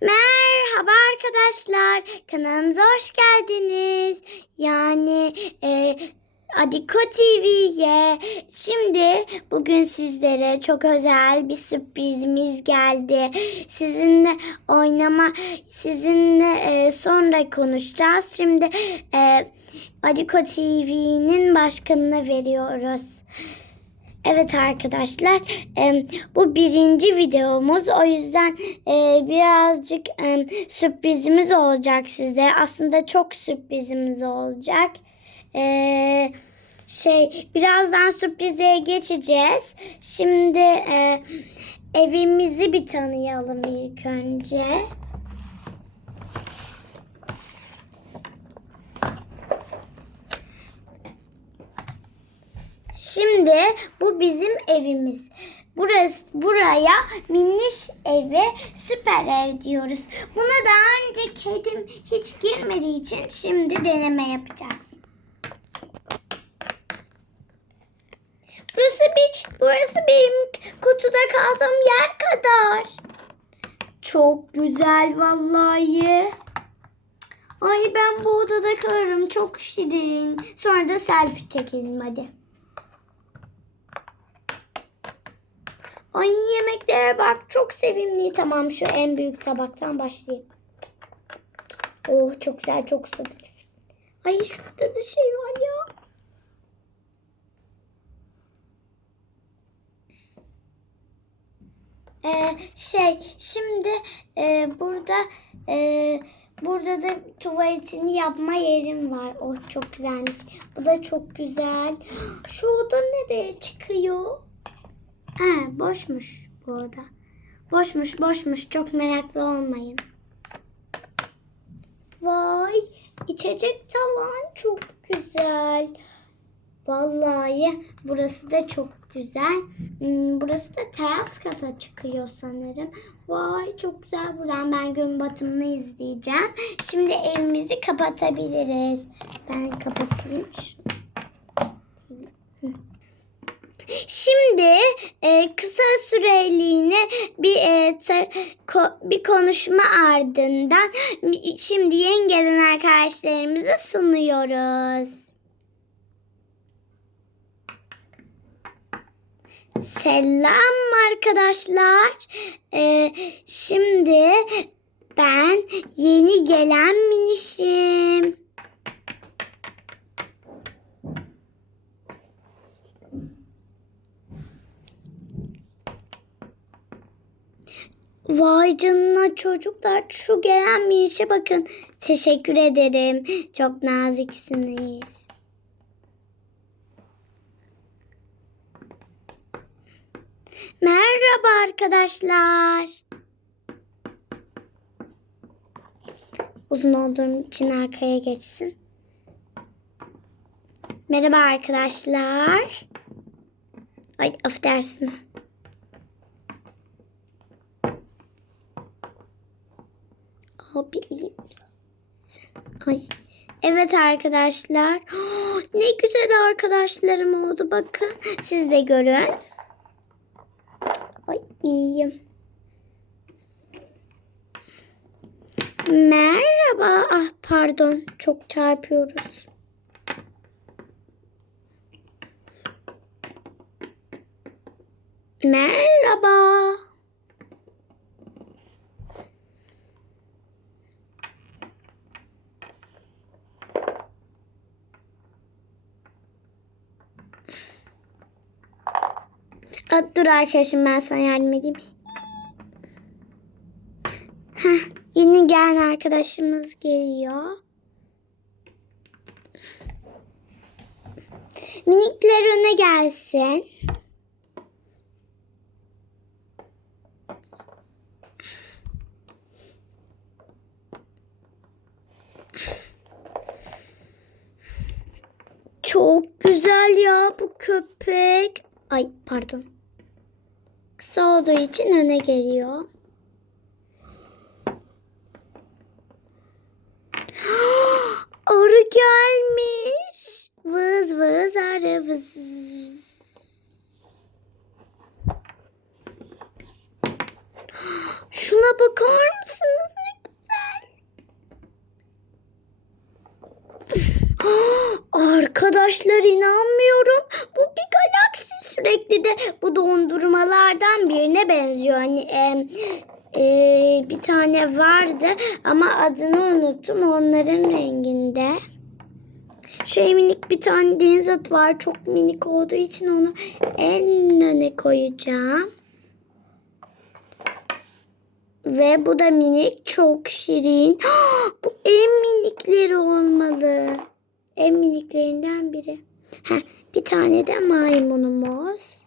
Merhaba arkadaşlar. Kanalımıza hoş geldiniz. Yani e, Adiko TV'ye. Şimdi bugün sizlere çok özel bir sürprizimiz geldi. Sizinle oynama, sizinle e, sonra konuşacağız. Şimdi e, Adiko TV'nin başkanına veriyoruz. Evet arkadaşlar e, bu birinci videomuz o yüzden e, birazcık e, sürprizimiz olacak size. Aslında çok sürprizimiz olacak. E, şey birazdan sürprize geçeceğiz. Şimdi e, evimizi bir tanıyalım ilk önce. Şimdi bu bizim evimiz. Burası buraya minniş evi süper ev diyoruz. Buna daha önce kedim hiç girmediği için şimdi deneme yapacağız. Burası bir burası benim kutuda kaldığım yer kadar. Çok güzel vallahi. Ay ben bu odada kalırım. Çok şirin. Sonra da selfie çekelim hadi. Ay yemeklere bak çok sevimli. Tamam şu en büyük tabaktan başlayayım. Oh çok güzel çok susadım. Ay şurada da şey var ya. Ee, şey şimdi e, burada e, burada da tuvaletini yapma yerim var. Oh çok güzelmiş. Bu da çok güzel. Şu oda nereye çıkıyor? He boşmuş bu oda. Boşmuş boşmuş çok meraklı olmayın. Vay içecek tavan çok güzel. Vallahi burası da çok güzel. Hmm, Burası da teras kata çıkıyor sanırım. Vay çok güzel. Buradan ben gün batımını izleyeceğim. Şimdi evimizi kapatabiliriz. Ben kapatayım. şunu. Şimdi e, kısa süreliğine bir e, ta- ko- bir konuşma ardından şimdi yeni gelen arkadaşlarımıza sunuyoruz. Selam arkadaşlar. E, şimdi ben yeni gelen minişim. Vay canına çocuklar şu gelen bir işe bakın. Teşekkür ederim. Çok naziksiniz. Merhaba arkadaşlar. Uzun olduğum için arkaya geçsin. Merhaba arkadaşlar. Ay affedersin. Abi. Ay. Evet arkadaşlar. Ne güzel arkadaşlarım oldu bakın. Siz de görün. Ay iyiyim. Merhaba. Ah pardon. Çok çarpıyoruz. Merhaba. Dur arkadaşım ben sana yardım edeyim. Heh, yeni gelen arkadaşımız geliyor. Minikler öne gelsin. Çok güzel ya bu köpek. Ay pardon. Kısa olduğu için öne geliyor. Arı gelmiş. Vız vız arı vız. Şuna bakar mısınız ne güzel. Arkadaşlar inanmıyorum. Bu bir galaksi sürekli de bu dondurmalardan birine benziyor. Hani e, e, bir tane vardı ama adını unuttum onların renginde. Şöyle minik bir tane deniz atı var. Çok minik olduğu için onu en öne koyacağım. Ve bu da minik, çok şirin. bu en minikleri olmalı. En miniklerinden biri. Heh, bir tane de maymunumuz.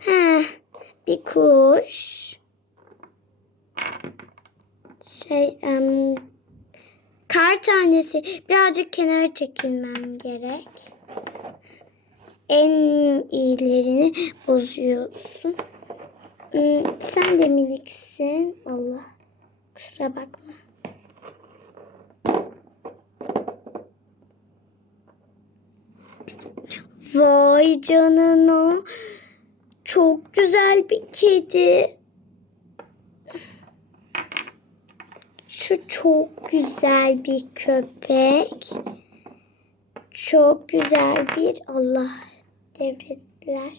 Heh, bir kuş. Şey, em, kar tanesi. Birazcık kenara çekilmen gerek. En iyilerini bozuyorsun. Hmm, Sen de miniksin. Allah. Kusura bakma. Vay canına. Çok güzel bir kedi. Şu çok güzel bir köpek. Çok güzel bir Allah devrettiler.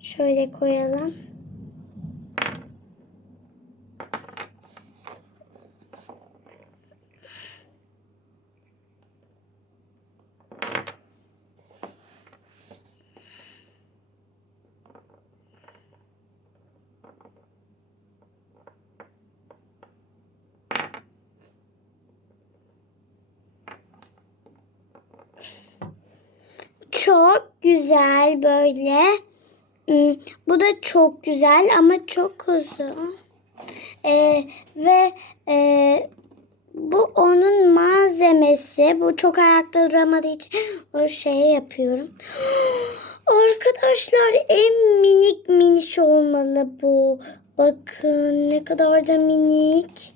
Şöyle koyalım. Çok güzel böyle. Hmm, Bu da çok güzel ama çok uzun. Ee, ve e, bu onun malzemesi. Bu çok ayakta duramadığı için o şey yapıyorum. Arkadaşlar en minik miniş olmalı bu. Bakın ne kadar da minik.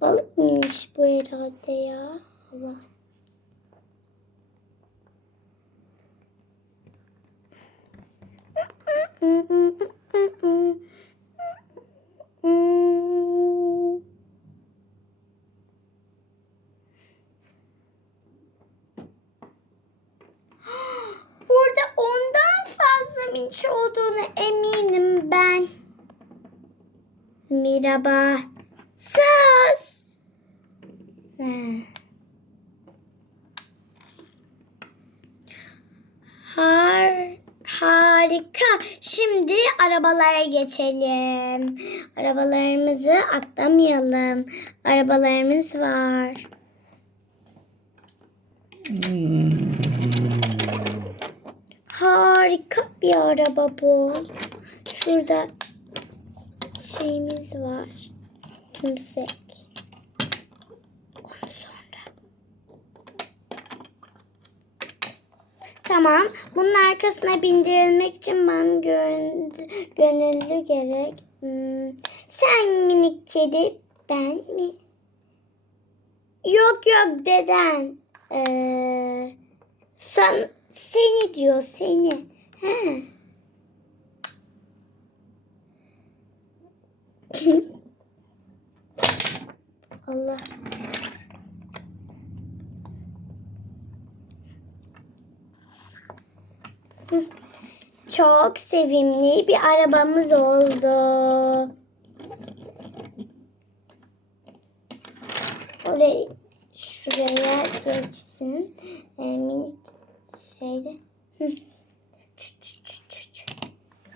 Balık miniş bu herhalde ya. Allah. minç olduğunu eminim ben. Merhaba. Sus. He. Harika. Şimdi arabalara geçelim. Arabalarımızı atlamayalım. Arabalarımız var. Harika bir araba bu. Şurada şeyimiz var. Tümsek. Onu sonra. Tamam. Bunun arkasına bindirilmek için ben gön gönüllü gerek. Hmm. Sen minik kedi, ben mi? Yok yok deden. Ee, sen seni diyor seni. He. Allah. Çok sevimli bir arabamız oldu. Oraya şuraya geçsin. Ee, minik şeyde.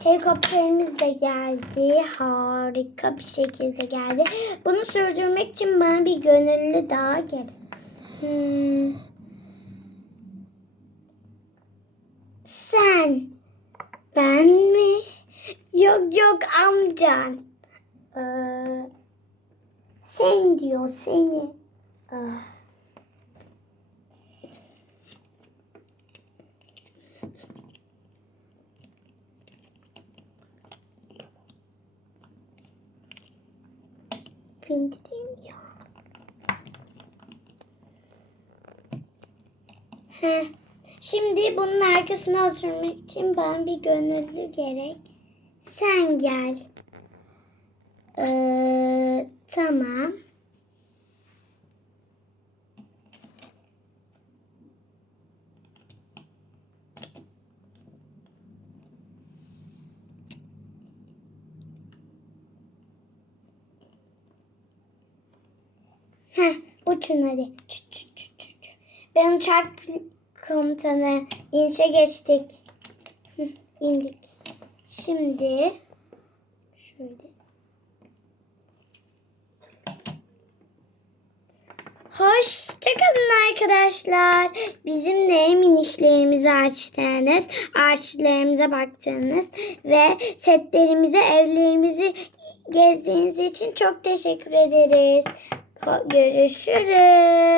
Helikopterimiz de geldi. Harika bir şekilde geldi. Bunu sürdürmek için bana bir gönüllü daha gerek. Hmm. Sen. Ben mi? Yok yok amcan. Ee, sen diyor seni. Ah. Bindireyim ya. Heh. Şimdi bunun arkasına oturmak için bana bir gönüllü gerek. Sen gel. Ee, tamam. Heh, uçun hadi. Ben uçak komutanı. İnişe geçtik. İndik. Şimdi şöyle. Hoşçakalın arkadaşlar. Bizimle minişlerimizi açtınız. Ağaçlarımıza baktınız. Ve setlerimize, evlerimizi gezdiğiniz için çok teşekkür ederiz. Görüşürüz.